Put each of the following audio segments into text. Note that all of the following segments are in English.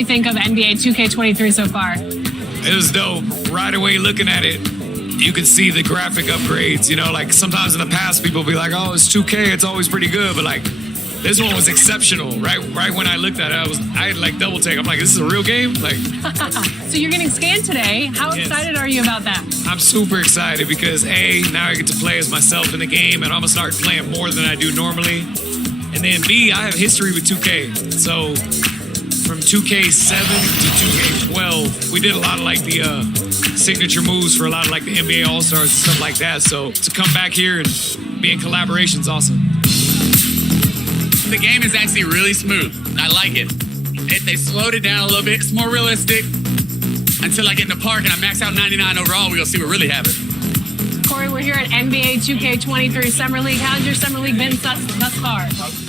you think of NBA 2K23 so far? It was dope. Right away looking at it, you could see the graphic upgrades. You know, like sometimes in the past people be like, oh, it's 2K, it's always pretty good. But like this one was exceptional. Right when I looked at it, I had like double take. I'm like, this is a real game? Like So you're getting scanned today. How excited are you about that? I'm super excited because A, now I get to play as myself in the game and I'm gonna start playing more than I do normally. And then B, I have history with 2K. So from 2K7 to 2K12, we did a lot of like the signature moves for a lot of like the NBA All-Stars and stuff like that. So to come back here and be in collaboration is awesome. The game is actually really smooth. I like it. They slowed it down a little bit. It's more realistic. Until I get in the park and I max out 99 overall, we're gonna see what really happens. Corey, we're here at NBA 2K23 Summer League. How's your Summer League been thus far?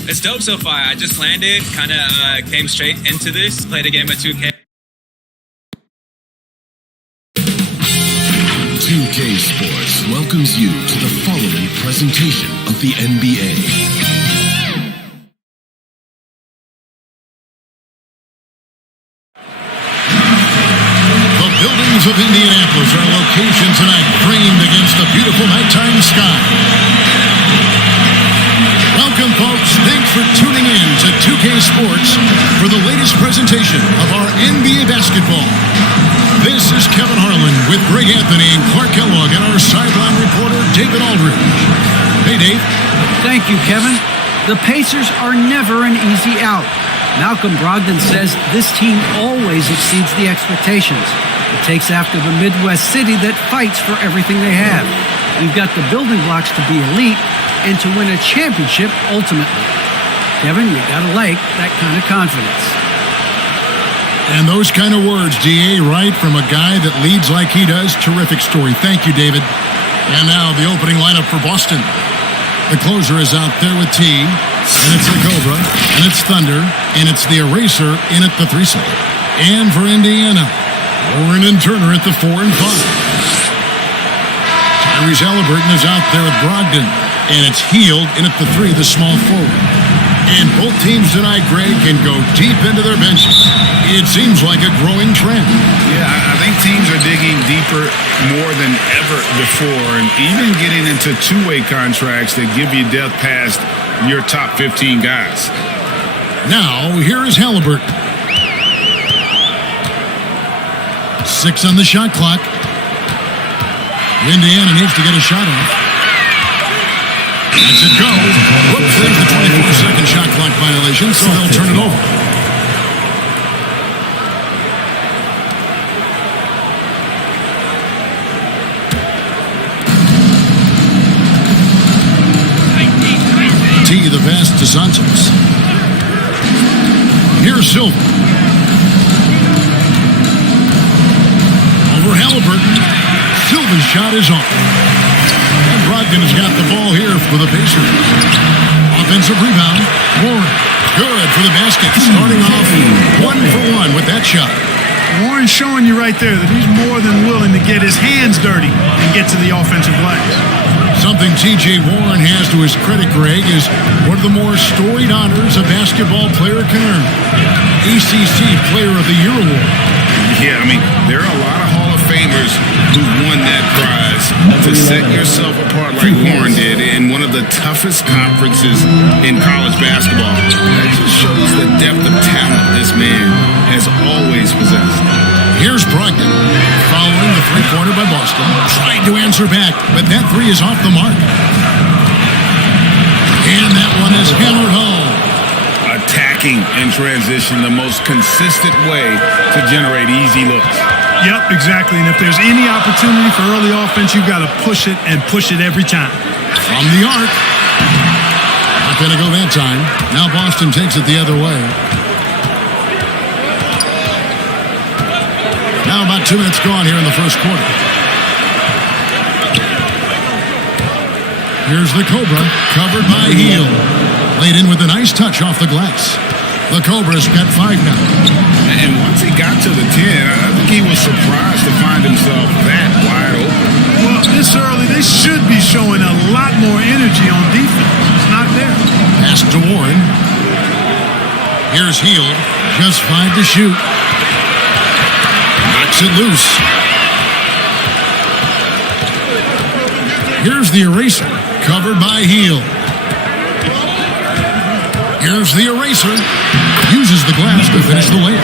It's dope so far. I just landed, kind of came straight into this, played a game of 2K. 2K Sports welcomes you to the following presentation of the NBA. The buildings of Indianapolis are a location tonight framed against the beautiful nighttime sky. Welcome, folks. Thanks for tuning in to 2K Sports for the latest presentation of our NBA basketball. This is Kevin Harlan with Greg Anthony and Clark Kellogg and our sideline reporter, David Aldridge. Hey, Dave. Thank you, Kevin. The Pacers are never an easy out. Malcolm Brogdon says this team always exceeds the expectations. It takes after the Midwest city that fights for everything they have. We've got the building blocks to be elite and to win a championship ultimately. Kevin, you gotta like that kind of confidence. And those kind of words, DA, right from a guy that leads like he does. Terrific story. Thank you, David. And now the opening lineup for Boston. The closer is out there with T, and it's the Cobra, and it's Thunder, and it's the Eraser in at the 3 slot. And for Indiana, Warren and Turner at the 4 and 5. Tyrese Halliburton is out there with Brogdon, and it's Hield in at the 3, the small forward. And both teams tonight, Greg, can go deep into their benches. It seems like a growing trend. Yeah, I think teams are digging deeper more than ever before, and even getting into two-way contracts that give you depth past your top 15 guys. Now, here is Halliburton. 6 on the shot clock. Indiana needs to get a shot off. That's it go. Whoops, there's the 24-second shot clock violation, so they'll turn it over. T, the pass to Santos. Here's Silver. Over Halliburton. Silver's shot is off. And Brogdon has got the ball here for the Pacers. Offensive rebound. Warren. Good for the basket. Starting off 1 for 1 with that shot. Warren's showing you right there that he's more than willing to get his hands dirty and get to the offensive glass. Something T.J. Warren has to his credit, Greg, is one of the more storied honors a basketball player can earn. ACC Player of the Year award. Yeah, I mean, there are a lot of Hall of Famers who won that prize. To set yourself apart like Warren did in one of the toughest conferences in college basketball, that just shows the depth of talent this man has always possessed. Here's Brogdon, following the three-pointer by Boston. Trying to answer back, but that 3 is off the mark. And that one is hammered home. Attacking in transition, the most consistent way to generate easy looks. Yep, exactly. And if there's any opportunity for early offense, you've got to push it and push it every time. From the arc. Not going to go that time. Now Boston takes it the other way. Now about 2 minutes gone here in the first quarter. Here's the Cobra, covered by Hield. Laid in with a nice touch off the glass. The Cobra's got 5 now. And once he got to the 10, I think he was surprised to find himself that wide open. Well, this early, they should be showing a lot more energy on defense. It's not there. Pass to Warren. Here's Hield, just 5 to shoot. Knocks it loose. Here's the eraser, covered by Hield. Here's the eraser, uses the glass to finish the layup.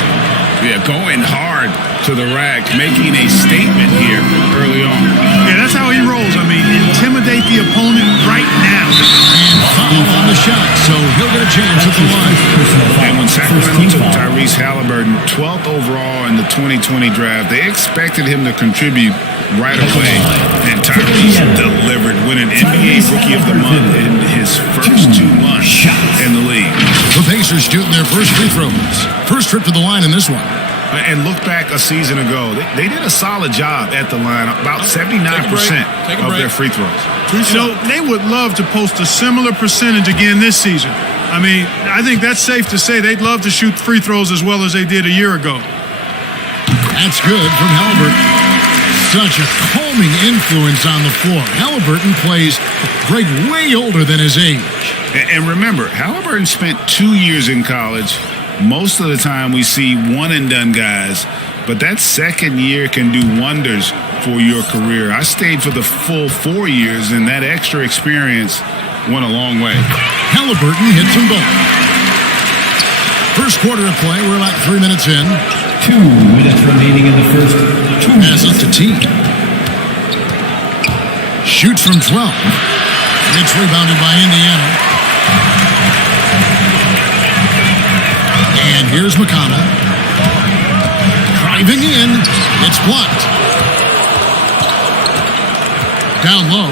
Yeah, going hard to the rack, making a statement here early on. Yeah, that's how he rolls. I mean, intimidate the opponent right now. And foul on the shot, so he'll get a chance at the line. And when Sacramento took Tyrese Halliburton 12th overall in the 2020 draft, they expected him to contribute right away. And Tyrese delivered, winning NBA Rookie of the Month in his first 2 months in the league. The Pacers shooting their first free throws. First trip to the line in this one. And look back a season ago, they did a solid job at the line, about 79% of their free throws. You know, they would love to post a similar percentage again this season. I mean, I think that's safe to say they'd love to shoot free throws as well as they did a year ago. That's good from Halliburton. Such a calming influence on the floor. Halliburton plays great way older than his age. And remember, Halliburton spent 2 years in college. Most of the time we see one-and-done guys, but that second year can do wonders for your career. I stayed for the full 4 years, and that extra experience went a long way. Halliburton hits them both. First quarter of play, we're about 3 minutes in. 2 minutes remaining in the first. Passes to T. Shoots from 12. It's rebounded by Indiana. And here's McConnell. Driving in. It's blocked. Down low.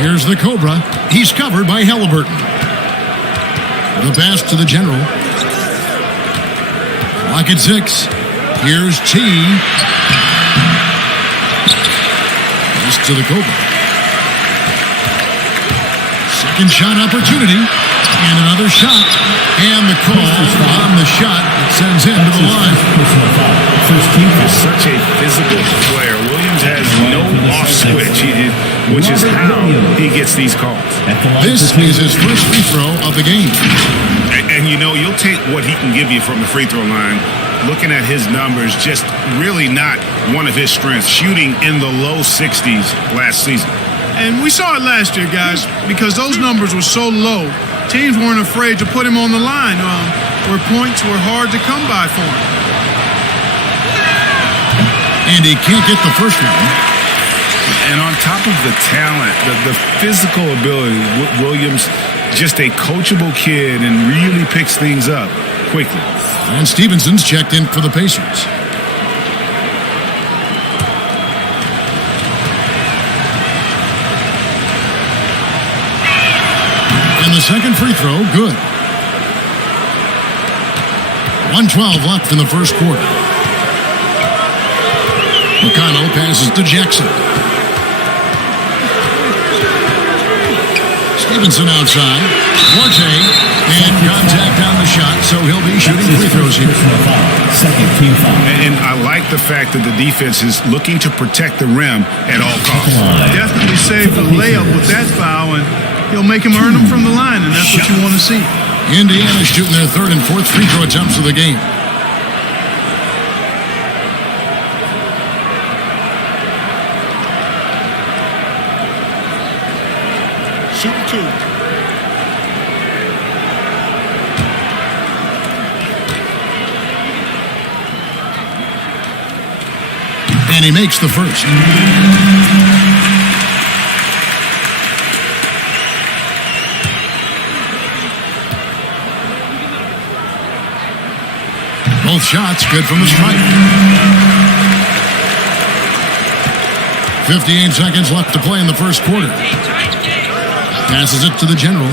Here's the Cobra. He's covered by Halliburton. The pass to the general. Lock at 6. Here's T. Pass to the Cobra. Second shot opportunity. And another shot. And the call on the shot that sends him to the line. He's such a physical player. Williams has no off switch, which is how he gets these calls. This is his first free throw of the game. And you know, you'll take what he can give you from the free throw line. Looking at his numbers, just really not one of his strengths. Shooting in the low 60s last season. And we saw it last year, guys, because those numbers were so low. Teams weren't afraid to put him on the line where points were hard to come by for him. And he can't get the first one. And on top of the talent, the physical ability, Williams, just a coachable kid and really picks things up quickly. And Stevenson's checked in for the Pacers. And the second free throw, good. 1:12 left in the first quarter. McConnell passes to Jackson. Stevenson outside. Forte. And contact on the shot, so he'll be shooting free throws here. Second team foul. And I like the fact that the defense is looking to protect the rim at all costs. Definitely saved the layup with that foul, and he'll make him earn them from the line, and that's what you want to see. Indiana shooting their third and fourth free throw attempts of the game. Shoot 2. And he makes the first. Both shots good from the stripe. 58 seconds left to play in the first quarter. Passes it to the general.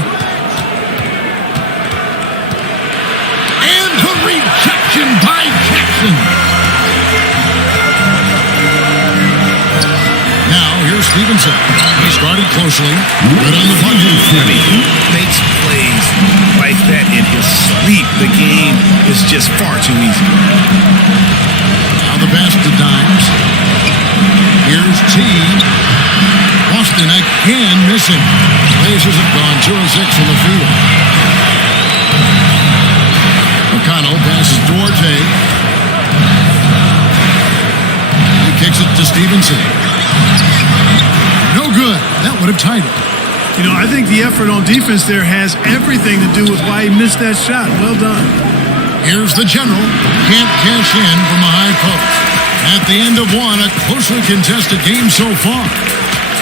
And the rejection by Jackson. Now here's Stevenson. He started closely. Good on the button. I mean, he makes plays like that in his sleep. The game is just far too easy. Now the pass to Dimes. Here's T. Boston again missing. They Pacers have gone 2 of 6 from the field. McConnell passes Duarte. He kicks it to Stevenson. No good. That would have tied it. You know, I think the effort on defense there has everything to do with why he missed that shot. Well done. Here's the general. Can't cash in from the high post. At the end of one, a closely contested game so far.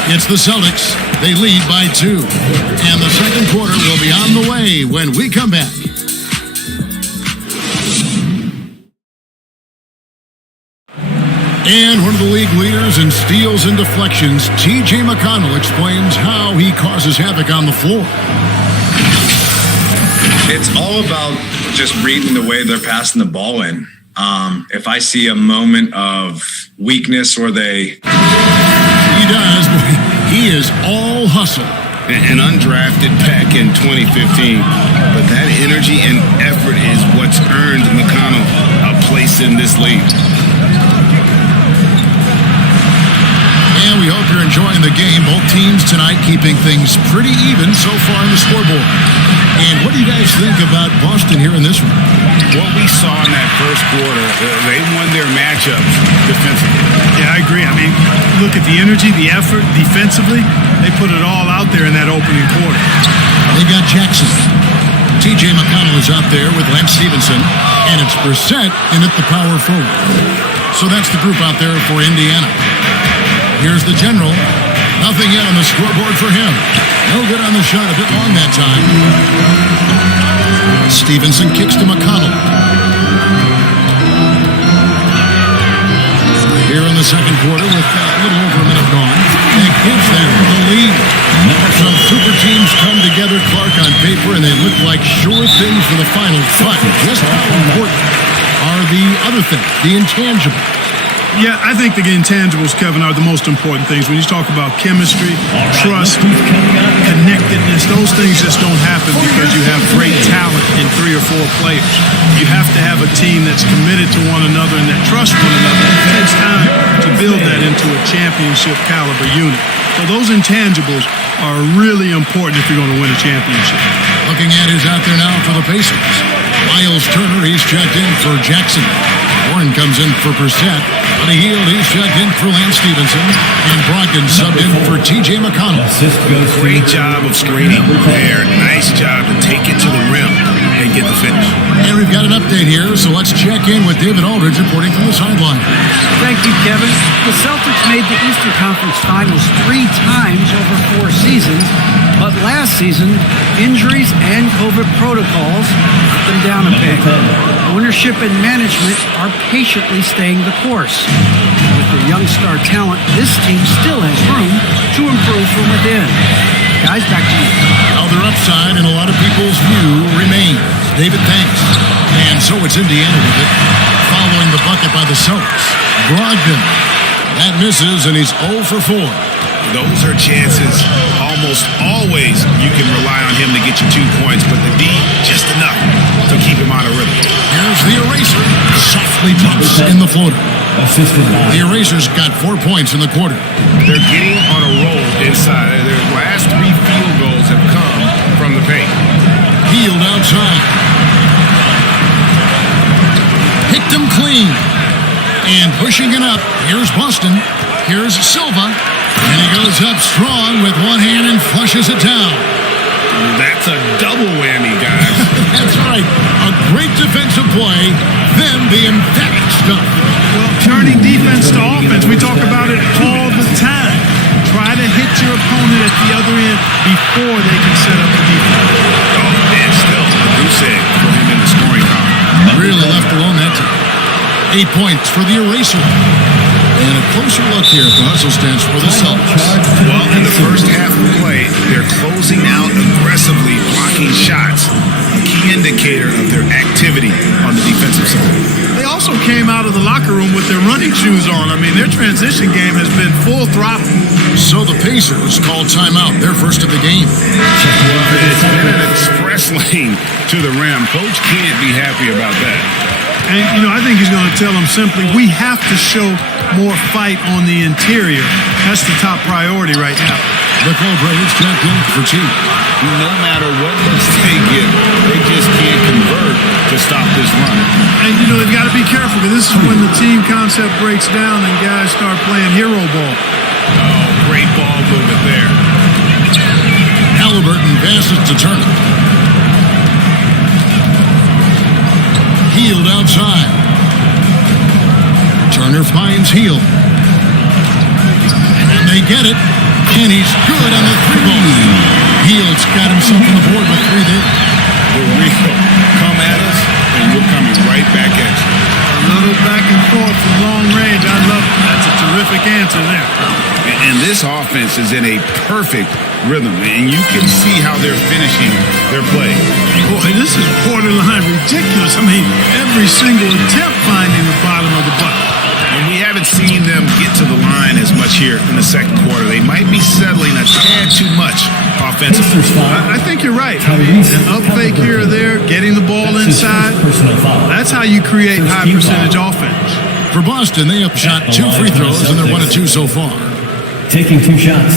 It's the Celtics. They lead by 2. And the second quarter will be on the way when we come back. And one of the league leaders in steals and deflections, T.J. McConnell, explains how he causes havoc on the floor. It's all about just reading the way they're passing the ball in. If I see a moment of weakness or they... He does, but he is all hustle. An undrafted back in 2015. But that energy and effort is what's earned McConnell a place in this league. And we hope you're enjoying the game. Both teams tonight keeping things pretty even so far in the scoreboard. And what do you guys think about Boston here in this one? What we saw in that first quarter, they won their matchups defensively. Yeah, I agree. I mean, look at the energy, the effort defensively. They put it all out there in that opening quarter. They got Jackson. T.J. McConnell is out there with Lance Stevenson. And it's Brissett in at the power forward. So that's the group out there for Indiana. Here's the general. Nothing yet on the scoreboard for him. No good on the shot. A bit long that time. Stevenson kicks to McConnell. Here in the second quarter with a little over a minute gone. That gives them the lead. Some super teams come together, Clark, on paper, and they look like sure things for the final. But just how important are the other things, the intangibles? Yeah, I think the intangibles, Kevin, are the most important things. When you talk about chemistry, trust, connectedness, those things just don't happen because you have great talent in 3 or 4 players. You have to have a team that's committed to one another and that trusts one another. It takes time to build that into a championship caliber unit. So those intangibles are really important if you're going to win a championship. Looking at who's out there now for the Pacers. Miles Turner, he's checked in for Jackson. Warren comes in for Brissett. Buddy Hield, he's checked in for Lance Stevenson. And Brogdon subbed in for T.J. McConnell. Great job of screening there. Nice job to take it to the rim and get the finish. And we've got an update here, so let's check in with David Aldridge reporting from the sideline. Thank you, Kevin. The Celtics made the Eastern Conference Finals 3 times over 4 seasons, but last season, injuries and COVID protocols put them down a bit. Ownership and management are patiently staying the course. With their young star talent, this team still has room to improve from within. Guys, back to you. Now their upside in a lot of people's view remains. David, thanks. And so it's Indiana with it, following the bucket by the Celtics. Brogdon. That misses, and he's 0 for 4. Those are chances. Almost always you can rely on him to get you 2 points, but the D, just enough to keep him out of rhythm. Here's the eraser. Softly pops in the floater. The eraser's got 4 points in the quarter. They're getting on a roll inside. Their last 3 field goals have come from the paint. Hield outside. Picked him clean. And pushing it up. Here's Boston. Here's Silva. And he goes up strong with one hand and flushes it down. That's a double whammy, guys. That's right. A great defensive play, then the emphatic stuff. Well, turning defense to offense, we talk about it all the time. Try to hit your opponent at the other end before they can set up the defense. Oh, and still, goose egg for him in the scoring column. Really left alone that time. 8 points for the eraser. And a closer look here at the hustle stats for the Celtics. Well, in the first half of play, they're closing out aggressively, blocking shots. A key indicator of their activity on the defensive side. They also came out of the locker room with their running shoes on. I mean, their transition game has been full throttle. So the Pacers called timeout, their first of the game. Well, it's been an express lane to the rim. Coach can't be happy about that. And, you know, I think he's going to tell them simply, we have to show more fight on the interior. That's the top priority right now. The Cobra is checked in for T. No matter what looks they get, they just can't convert to stop this run. And, you know, they've got to be careful because this is when the team concept breaks down and guys start playing hero ball. Oh, great ball movement there. Halliburton passes to Turner. Hield outside. Turner finds Hield. And they get it. And he's good on the three ball. Hield's got himself on the board with 3 there. For real. Come at us, and we're coming right back at you. A little back and forth from long range. I love it. That's a terrific answer there. And this offense is in a perfect rhythm, and you can see how they're finishing their play. Boy, this is borderline ridiculous. I mean, every single attempt finding the bottom of the bucket. And we haven't seen them get to the line as much here in the second quarter. They might be settling a tad too much offensively. I think you're right. An up fake here or there, getting the ball inside. That's how you create high percentage offense. For Boston, they have shot 2 free throws, and they're 1 of 2 so far. Taking 2 shots.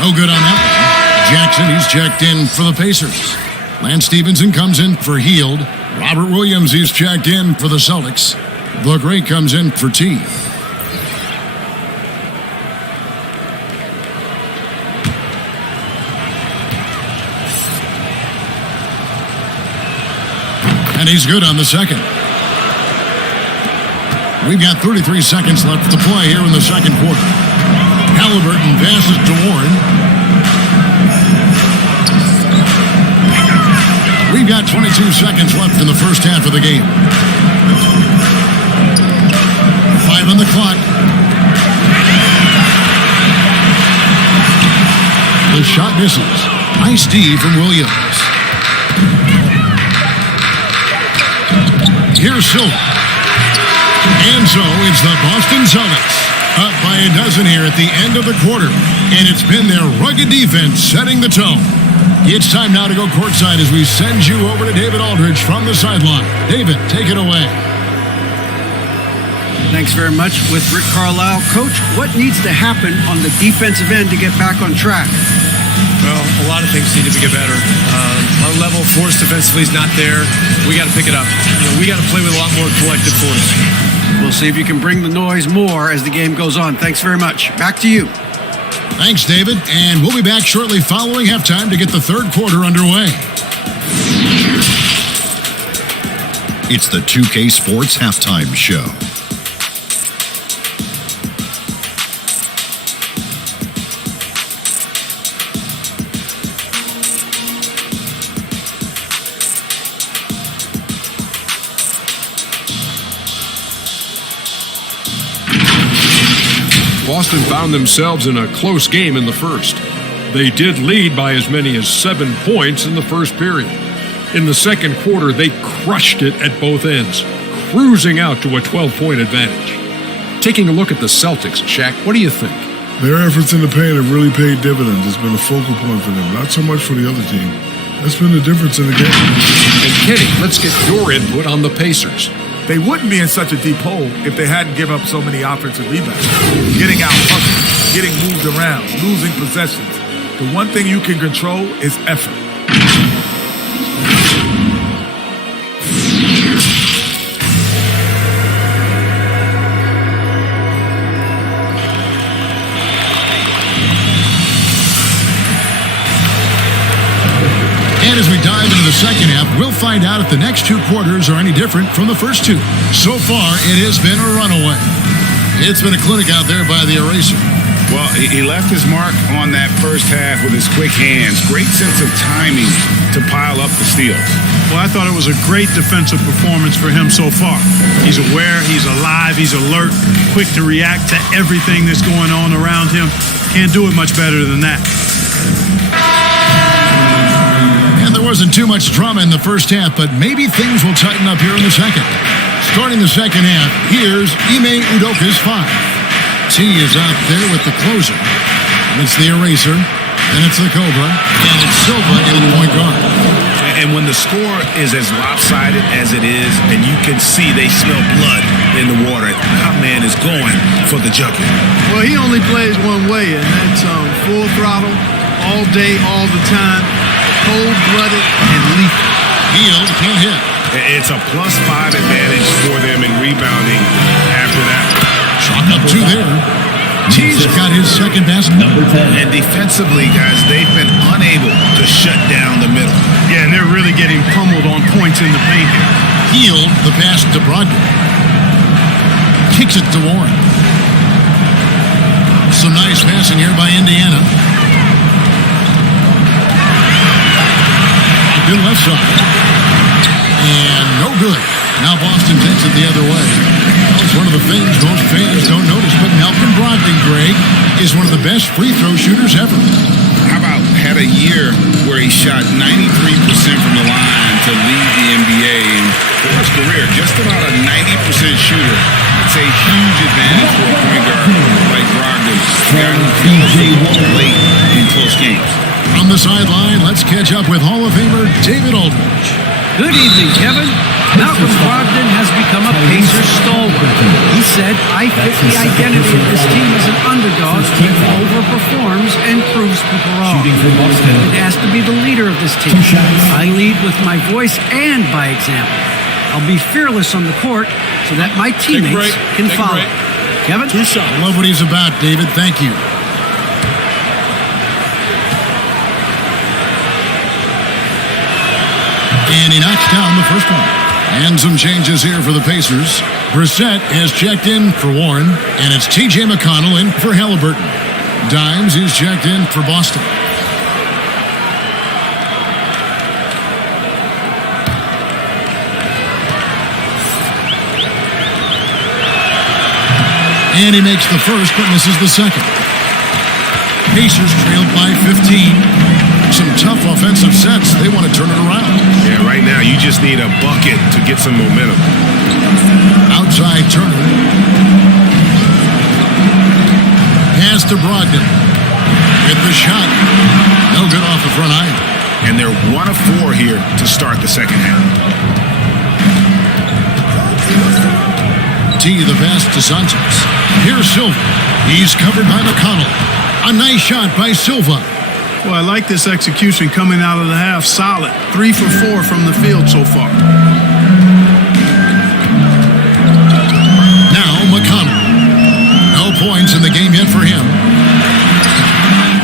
No good on that one. Jackson, he's checked in for the Pacers. Lance Stevenson comes in for Hield. Robert Williams, he's checked in for the Celtics. The Great comes in for T. And he's good on the second. We've got 33 seconds left to play here in the second quarter. Halliburton passes to Warren. We've got 22 seconds left in the first half of the game. 5 on the clock. The shot misses. Nice D from Williams. Here's Silver. And so it's the Boston Celtics up by a dozen here at the end of the quarter. And it's been their rugged defense setting the tone. It's time now to go courtside as we send you over to David Aldridge from the sideline. David, take it away. Thanks very much. With Rick Carlisle. Coach, what needs to happen on the defensive end to get back on track? Well, a lot of things need to get better. Our level of force defensively is not there. We got to pick it up. We got to play with a lot more collective force. We'll see if you can bring the noise more as the game goes on. Thanks very much. Back to you. Thanks, David. And we'll be back shortly following halftime to get the third quarter underway. It's the 2K Sports Halftime Show. Boston found themselves in a close game in the first. They did lead by as many as 7 points in the first period. In the second quarter, they crushed it at both ends, cruising out to a 12-point advantage. Taking a look at the Celtics, Shaq, what do you think? Their efforts in the paint have really paid dividends. It's been a focal point for them, not so much for the other team. That's been the difference in the game. And Kenny, let's get your input on the Pacers. They wouldn't be in such a deep hole if they hadn't given up so many offensive rebounds. Getting out hustled, getting moved around, losing possessions. The one thing you can control is effort. And as we dive into the second half, we'll find out if the next 2 quarters are any different from the first 2. So far, it has been a runaway. It's been a clinic out there by the eraser. Well, he left his mark on that first half with his quick hands. Great sense of timing to pile up the steals. Well, I thought it was a great defensive performance for him so far. He's aware, he's alive, he's alert, quick to react to everything that's going on around him. Can't do it much better than that. There wasn't too much drama in the first half, but maybe things will tighten up here in the second. Starting the second half, here's Ime Udoka's 5. T is out there with the closer. And it's the eraser. And it's the Cobra. And it's Silva in the point guard. And when the score is as lopsided as it is, and you can see they smell blood in the water, that man is going for the jugular. Well, he only plays one way, and that's full throttle, all day, all the time, cold-blooded and lethal. Hield can't hit. It's a +5 advantage for them in rebounding after that. Chalk up 2 there. T's got his second basket. Number 10. And defensively, guys, they've been unable to shut down the middle. Yeah, and they're really getting pummeled on points in the paint here. Hield the pass to Brogdon. Kicks it to Warren. Some nice passing here by Indiana. Good left side. And no good. Now Boston takes it the other way. Well, it's one of the things most fans don't notice, but Malcolm Brogdon, Greg, is one of the best free throw shooters ever. How about had a year where he shot 93% from the line to lead the NBA, and for his career, just about a 90% shooter. It's a huge advantage for a point guard like Brogdon. Late in close games. On the sideline, let's catch up with Hall of Famer David Aldridge. Good evening, Kevin. Malcolm Brogdon has become a Pacers stalwart. He said, I fit the identity of this team as an underdog that overperforms and proves people wrong. It has to be the leader of this team. I lead with my voice and by example. I'll be fearless on the court so that my teammates can follow. Kevin? I love what he's about, David. Thank you. And he knocks down the first one. And some changes here for the Pacers. Brissett has checked in for Warren, and it's T.J. McConnell in for Halliburton. Dimes is checked in for Boston. And he makes the first, but misses the second. Pacers trailed by 15. Some tough offensive sets. They want to turn it around. Yeah, right now you just need a bucket to get some momentum. Outside Turner. Pass to Brogdon. Hit the shot. No good off the front iron. And they're 1 of 4 here to start the second half. T the pass to Sanchez. Here's Silva. He's covered by McConnell. A nice shot by Silva. Well, I like this execution coming out of the half. Solid. 3 for 4 from the field so far. Now McConnell. No points in the game yet for him.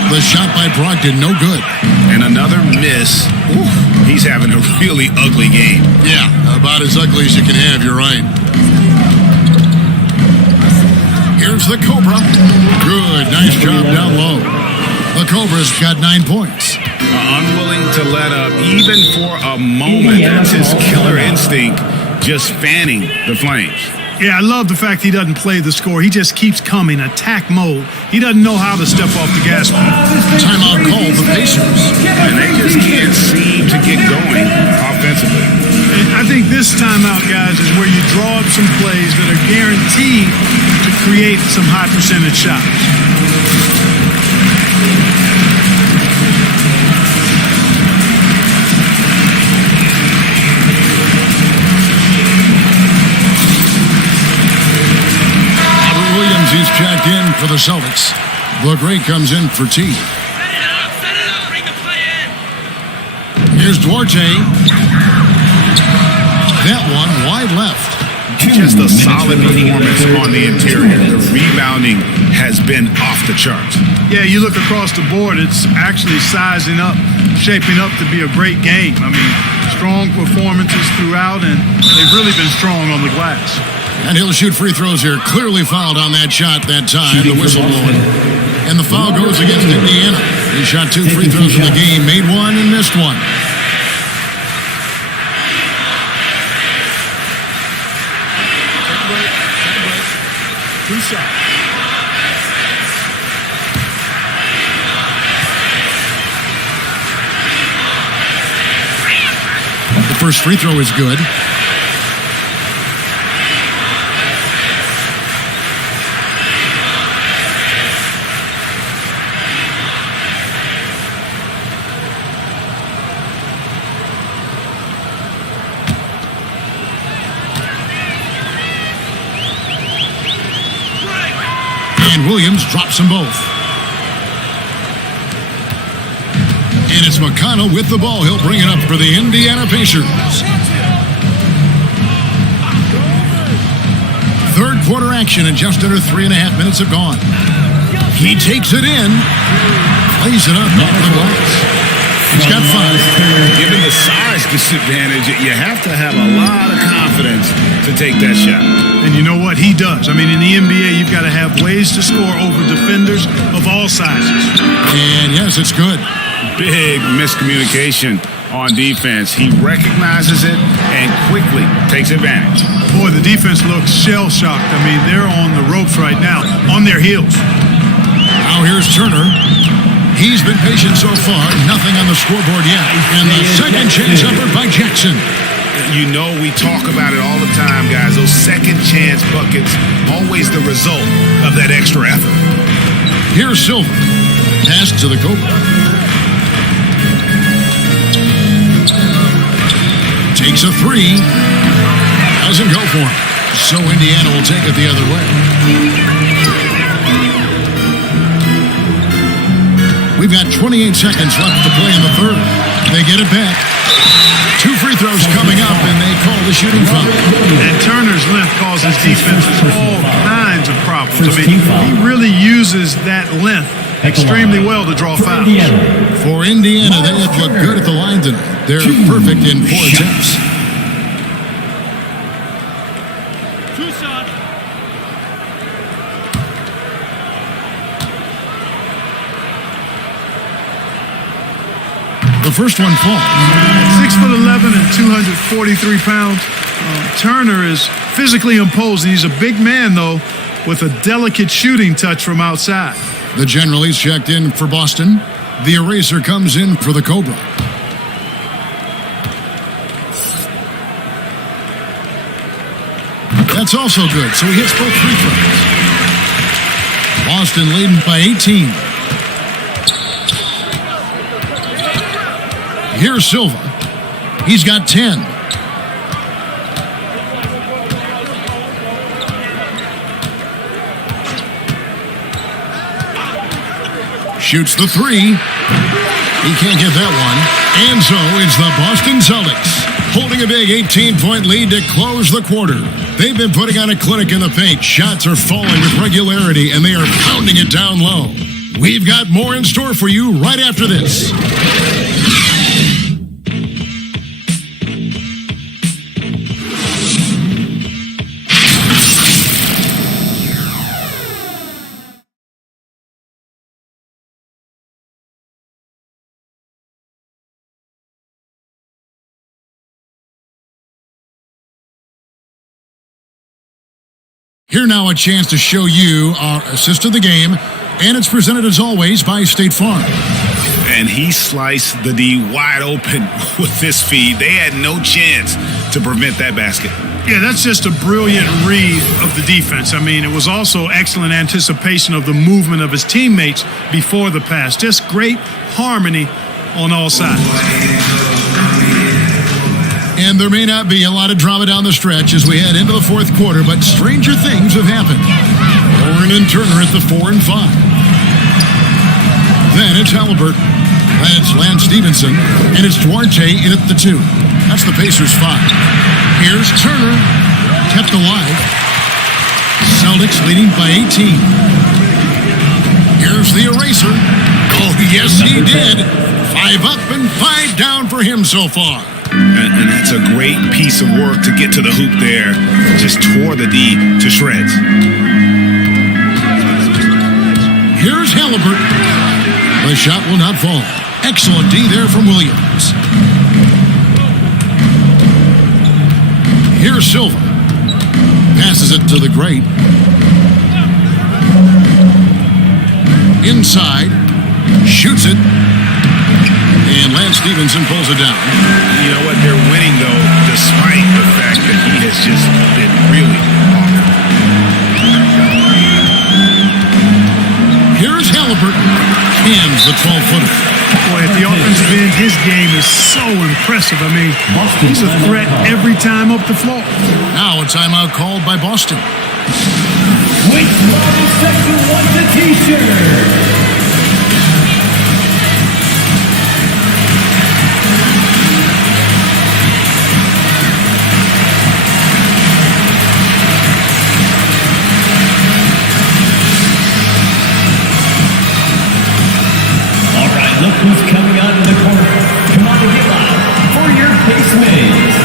The shot by Brogdon, no good. And another miss. Ooh, he's having a really ugly game. Yeah, about as ugly as you can have, you're right. Here's the Cobra. Good, nice job down low. The Cobra's got 9 points. Unwilling to let up, even for a moment. That's his killer instinct, just fanning the flames. Yeah, I love the fact he doesn't play the score. He just keeps coming, attack mode. He doesn't know how to step off the gas pedal. Timeout called the Pacers. And they just can't seem to get going offensively. And I think this timeout, guys, is where you draw up some plays that are guaranteed to create some high percentage shots. He's checked in for the Celtics. Blake comes in for T. Here's Duarte. That one wide left. Just a solid performance on the interior. The rebounding has been off the charts. Yeah, you look across the board, it's actually sizing up, shaping up to be a great game. I mean, strong performances throughout, and they've really been strong on the glass. And he'll shoot free throws here. Clearly fouled on that shot that time. The whistle blowing. And the foul goes against Indiana. He shot 2 free throws in the game, made 1 and missed 1. Two shots. The first free throw is good. Williams drops them both. And it's McConnell with the ball. He'll bring it up for the Indiana Pacers. Third quarter action, and just under 3.5 minutes have gone. He takes it in, plays it up off the glass. He's got 5. Given the size disadvantage, you have to have a lot of confidence to take that shot. And you know what? He does. I mean, in the NBA, you've got to have ways to score over defenders of all sizes. And yes, it's good. Big miscommunication on defense. He recognizes it and quickly takes advantage. Boy, the defense looks shell-shocked. I mean, they're on the ropes right now, on their heels. Now here's Turner. He's been patient so far. Nothing on the scoreboard yet. And the second chance effort by Jackson. You know, we talk about it all the time, guys. Those second chance buckets, always the result of that extra effort. Here's Silver. Pass to the Cobra. Takes a 3. Doesn't go for him. So Indiana will take it the other way. We've got 28 seconds left to play in the third. They get it back. 2 free throws coming up, and they call the shooting foul. And Turner's length causes defenses all kinds of problems. I mean, he really uses that length extremely well to draw fouls. For Indiana, they have looked good at the line tonight. They're perfect in 4 attempts. The first one falls. 6'11" and 243 pounds. Turner is physically imposing. He's a big man, though, with a delicate shooting touch from outside. The general is checked in for Boston. The eraser comes in for the Cobra. That's also good, so he hits both free throws. Boston leading by 18. Here's Silva. He's got 10. Shoots the 3. He can't get that one. And so it's the Boston Celtics holding a big 18-point lead to close the quarter. They've been putting on a clinic in the paint. Shots are falling with regularity, and they are pounding it down low. We've got more in store for you right after this. Here now a chance to show you our assist of the game, and it's presented as always by State Farm. And he sliced the D wide open with this feed. They had no chance to prevent that basket. Yeah, that's just a brilliant read of the defense. I mean, it was also excellent anticipation of the movement of his teammates before the pass. Just great harmony on all sides. And there may not be a lot of drama down the stretch as we head into the fourth quarter, but stranger things have happened. Warren and Turner at the 4 and 5. Then it's Halliburton. Then it's Lance Stevenson. And it's Duarte in at the 2. That's the Pacers' 5. Here's Turner. Kept alive. Celtics leading by 18. Here's the eraser. Oh, yes, he did. 5 up and 5 down for him so far. And that's a great piece of work to get to the hoop there. Just tore the D to shreds. Here's Halliburton. The shot will not fall. Excellent D there from Williams. Here's Silva. Passes it to the great. Inside. Shoots it. And Lance Stevenson pulls it down. You know what? They're winning, though, despite the fact that he has just been really awful. Here's Halliburton. Hands the 12-footer. Boy, at the offensive end, his game is so impressive. I mean, he's a threat every time up the floor. Now a timeout called by Boston. Which one is set to want the t-shirt? All right, look who's coming out of the corner. Come on and get loud for your Pacemates.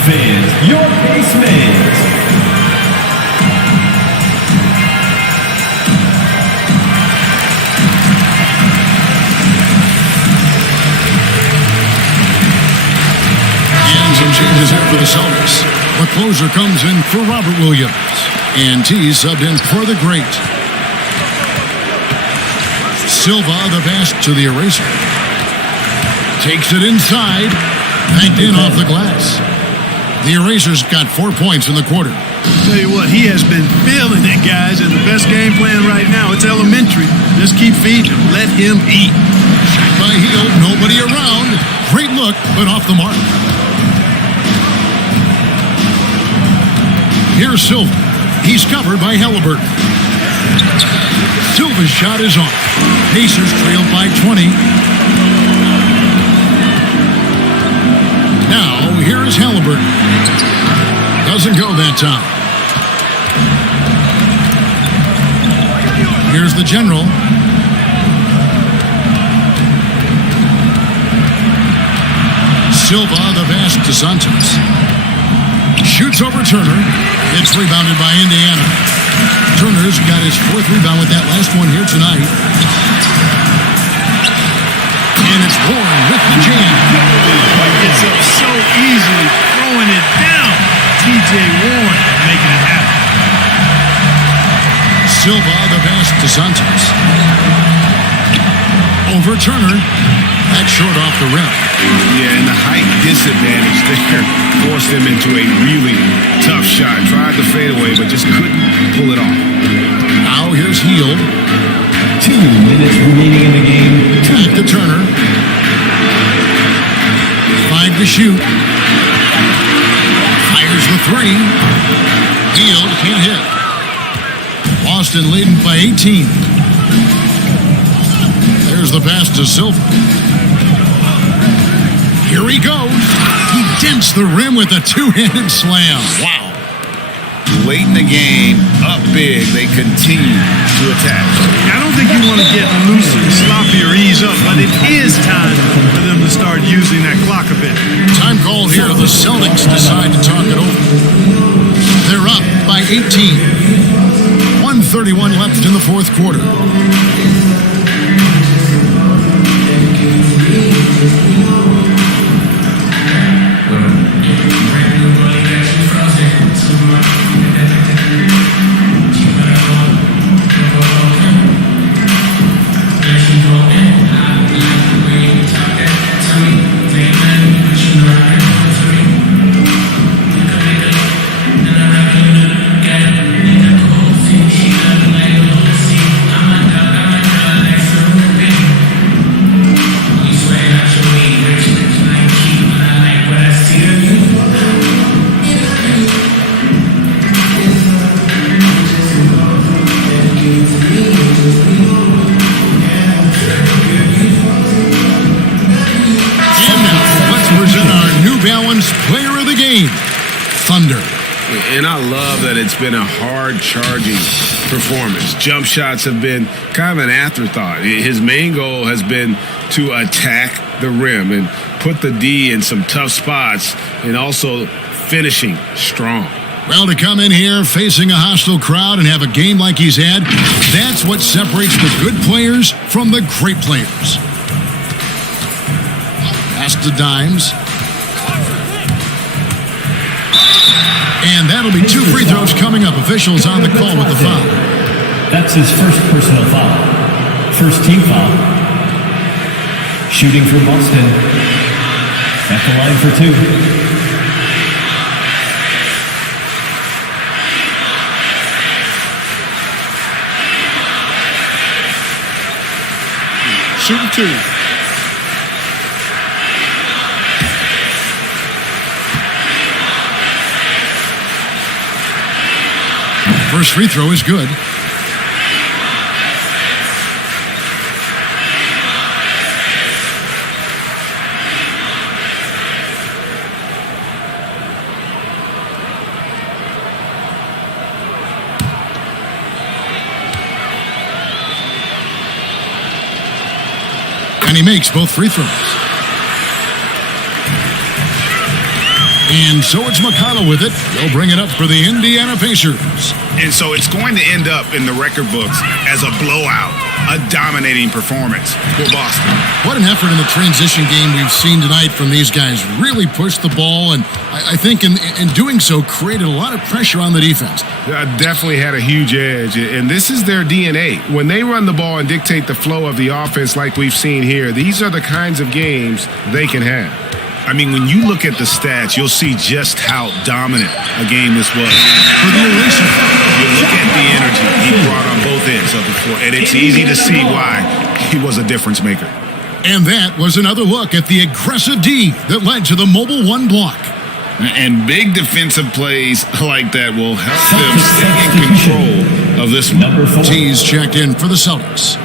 Fans, your Pacemates. And some changes here for the Celtics. The closer comes in for Robert Williams. And T subbed in for the great. Silva, the pass to the eraser. Takes it inside. Banked in off the glass. The eraser's got 4 points in the quarter. Tell you what, he has been feeling it, guys, and the best game plan right now, it's elementary. Just keep feeding him. Let him eat. Shot by Hield, nobody around. Great look, but off the mark. Here's Silva. He's covered by Halliburton. Silva's shot is on. Pacers trailed by 20. Now, here is Halliburton. Doesn't go that time. Here's the general. Silva, the pass to Santos. Shoots over Turner. It's rebounded by Indiana. Turner's got his 4th rebound with that last one here tonight. And it's Warren with the jam. Gets up so easily, throwing it down. T.J. Warren making it happen. Silva, the pass to Santos. Over Turner. That's short off the rim. Yeah, and the height disadvantage there forced him into a really tough shot. Tried to fade away, but just couldn't pull it off. Now here's Hield. 2 minutes remaining in the game. Back to Turner. 5 to shoot. Fires the 3. Hield can't hit. Boston leading by 18. There's the pass to Silva. Here he goes. He dents the rim with a 2-handed slam. Wow. Late in the game, up big, they continue to attack. I don't think you want to get loose and sloppy or ease up, but it is time for them to start using that clock a bit. Time called here. The Celtics decide to talk it over. They're up by 18. 1:31 left in the 4th quarter. Player of the game, Thunder. And I love that it's been a hard-charging performance. Jump shots have been kind of an afterthought. His main goal has been to attack the rim and put the D in some tough spots and also finishing strong. Well, to come in here facing a hostile crowd and have a game like he's had, that's what separates the good players from the great players. Pass to Dimes. And that'll be 2 free throws coming up. Officials on the call with the foul. That's his first personal foul. First team foul. Shooting for Boston. At the line for 2. shooting 2. First free throw is good. And he makes both free throws. And so it's McConnell with it. He'll bring it up for the Indiana Pacers. And so it's going to end up in the record books as a blowout, a dominating performance for Boston. What an effort in the transition game we've seen tonight from these guys. Really pushed the ball, and I think in doing so created a lot of pressure on the defense. Definitely had a huge edge, and this is their DNA. When they run the ball and dictate the flow of the offense like we've seen here, these are the kinds of games they can have. I mean, when you look at the stats, you'll see just how dominant a game this was. For the eraser. You look at the energy he brought on both ends of the floor, and it's easy to see why he was a difference maker. And that was another look at the aggressive D that led to the mobile 1 block. And big defensive plays like that will help them stay in control of this one. T's checked in for the Celtics.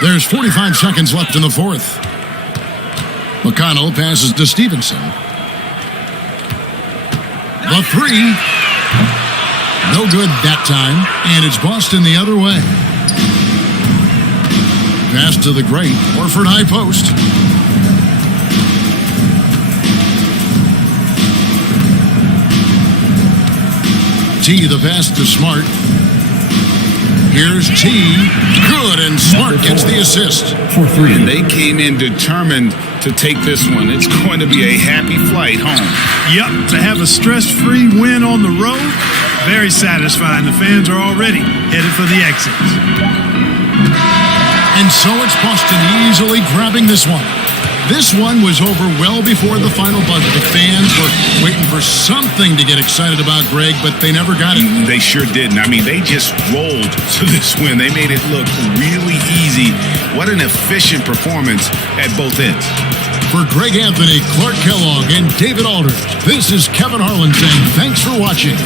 There's 45 seconds left in the fourth. McConnell passes to Stevenson. The 3. No good that time, and it's Boston the other way. Pass to the great Horford high post. T the pass to Smart. Here's T. Good, and Smart gets the assist. And they came in determined to take this one. It's going to be a happy flight home. Yep, to have a stress-free win on the road, very satisfying. The fans are already headed for the exits. And so it's Boston easily grabbing this one. This one was over well before the final buzzer. The fans were waiting for something to get excited about, Greg, but they never got it. They sure didn't. I mean, they just rolled to this win. They made it look really easy. What an efficient performance at both ends. For Greg Anthony, Clark Kellogg, and David Aldridge, this is Kevin Harlan saying thanks for watching.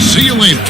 See you later.